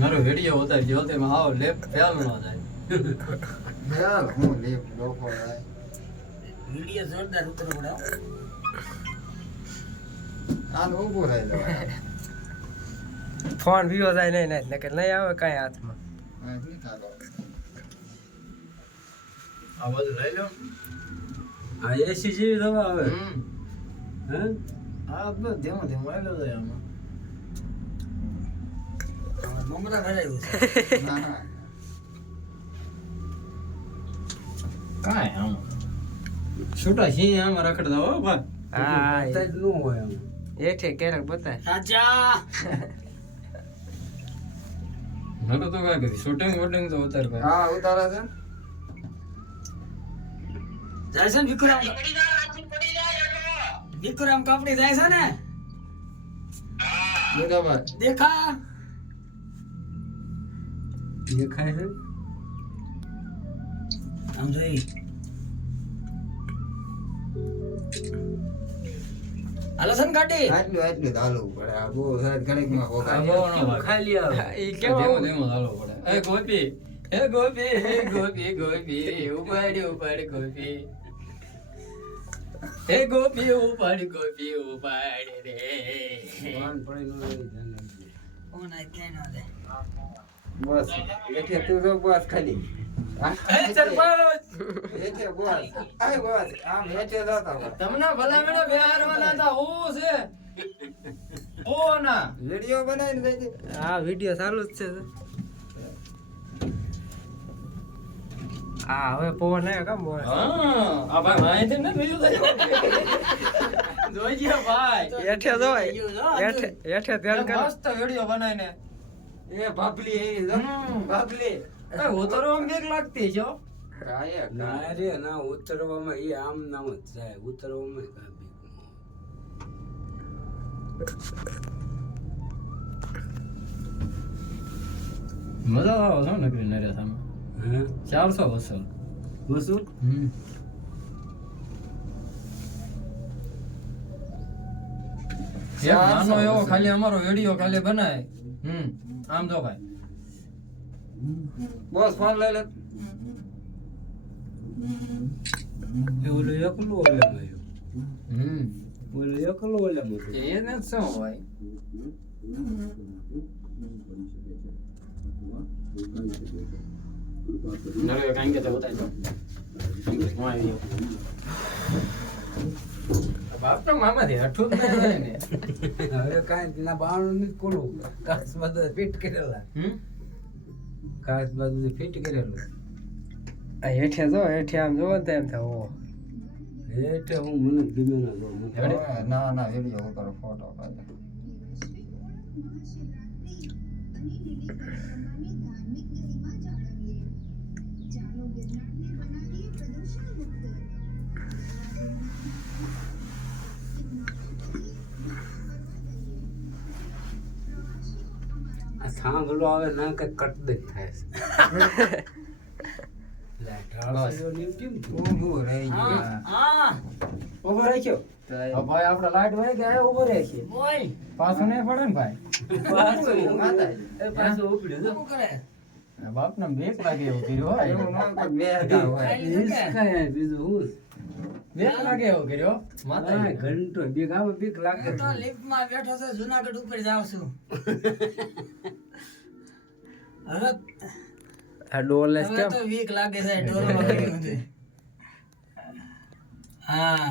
મારો વિડિયો ઉતાર જો તે આવો લેફ્ટ ફેલ ન જાય ફેલ હું લેફ્ટ લોકો જાય વિડિયો જોરદાર ઉતરો પડે આ ઊભો રહી જવાય ફોન વિયો જાય નહીં નકર નહીં આવે કાંઈ હાથમાં આ નહીં થાતો આ બધું લઈ લો આ એસી જેવી દવા આવે હે આ બધું ધીમો ધીમો લઈ લો આમાં મમરા ભરાયું છે ના ના કાંઈ આમ છૂટા સિંહ આમાં રખડતા હો ભાઈ હા બતાય જ ન હોય આમ એઠે ક્યારેક બતાય રાજા નકો તો કાંઈ કરી શૂટિંગ વોટિંગ તો ઉતાર ભાઈ હા ઉતારે છે જાય છે ને વિક્રમ કાપડી જાય છે ને બરાબર દેખા દેખાય છે આમ જોઈ હાલો છે ને ગાડી આટલું ચાલવું પડે આ બહુ સાહેબ ઘડીકમાં આ વગાડે. બહુ ન ભાઈ ખાલી આવે ઈ ધીમો કેવો ધીમો ચાલવો પડે એ ગોપી ઉપાડ ઉપાડ ગોપી એ ગોપી ઉપાડ રે વાન પડી ન રહી ધ્યાન રાખજો. ફોન આ ક્યાં ન દે બસ એટલે તું તો બસ ખાલી એ સરપંચ એટલે બસ આય બસ આમ હેઠે જતા હોય. તમને ભલામણે બિહારવાના હતા હું છે ઓ ના વિડીયો બનાવીને દેજે. હા વિડિયો ચાલુ જ છે હા હવે પવન આવ્યો કામ બોલે હા આ ભાઈ માહિતી ને બીજું તો જોઈજે ભાઈ એઠે જોય એઠે એઠે ધ્યાન કરો મસ્ત વિડિયો બનાવીને એ ભાભલી એ જો. ભાભલી એ ઉતરો આમ બીક લાગતી છે હો. કાંઈ ના રે ના ઉતરવામાં એ આમ નામ જ જાય ઉતરવામાં કાંઈ મજા આવે છે નકરી નરેશામાં હે 400 વસલ વસૂલ એક નાનો એવો ખાલી અમારો વિડિયો ખાલી બનાય આમ તો ભાઈ બસ ફોન લઈ લે એ ઓલો એકલો ઓલામાં આવ્યો ઓલો એકલો ઓલામાં હતો. એને જ શું હોય નરે કાંઈ કે તો ઉતારી દો હું આવી ગયો બાપ તો મામાથી હઠું જ ના થાય ને હવે કાંઈ ના બાણું નથી ખોલવું કાચ બધા ફિટ કરેલા કાચ બધું ફિટ કરેલું આ હેઠે જો હેઠે આમ જોવો ને તો એમ થાય ઓ એટલે હું મને ગમે ના જો ના ના વિડીયો ઉતારો ફોટો પાડે આ સાંભળો આવે ના કઈ કટ દે થાય છે લે ઢાળસો નીકળી ને તું. ઊભું રહી હા ગયું. હા ઉભો રાખ્યો તો ભાઈ આપણે લાઈટ વહી ગયા ઉભો રાખીએ બોલ પાછું નહીં પડે ને ભાઈ પાછું માતાજી. એ પાછું ઉપડ્યું જો. શું કરે બાપને બીક લાગે એવું કર્યું હોય એવું ન કોઈ બેહતા હોય. હિસકાય બીજું હું બીક લાગે એવું કર્યો હા, માતા ઘંટો બીક આવે બીક લાગે હું તો લિફ્ટમાં બેઠો છે જુનાગઢ ઉપર જાઉં છું હવે આ ડોલે હવે કેમ તો વીક લાગે છે ઢોરો વગેરે બધું. હા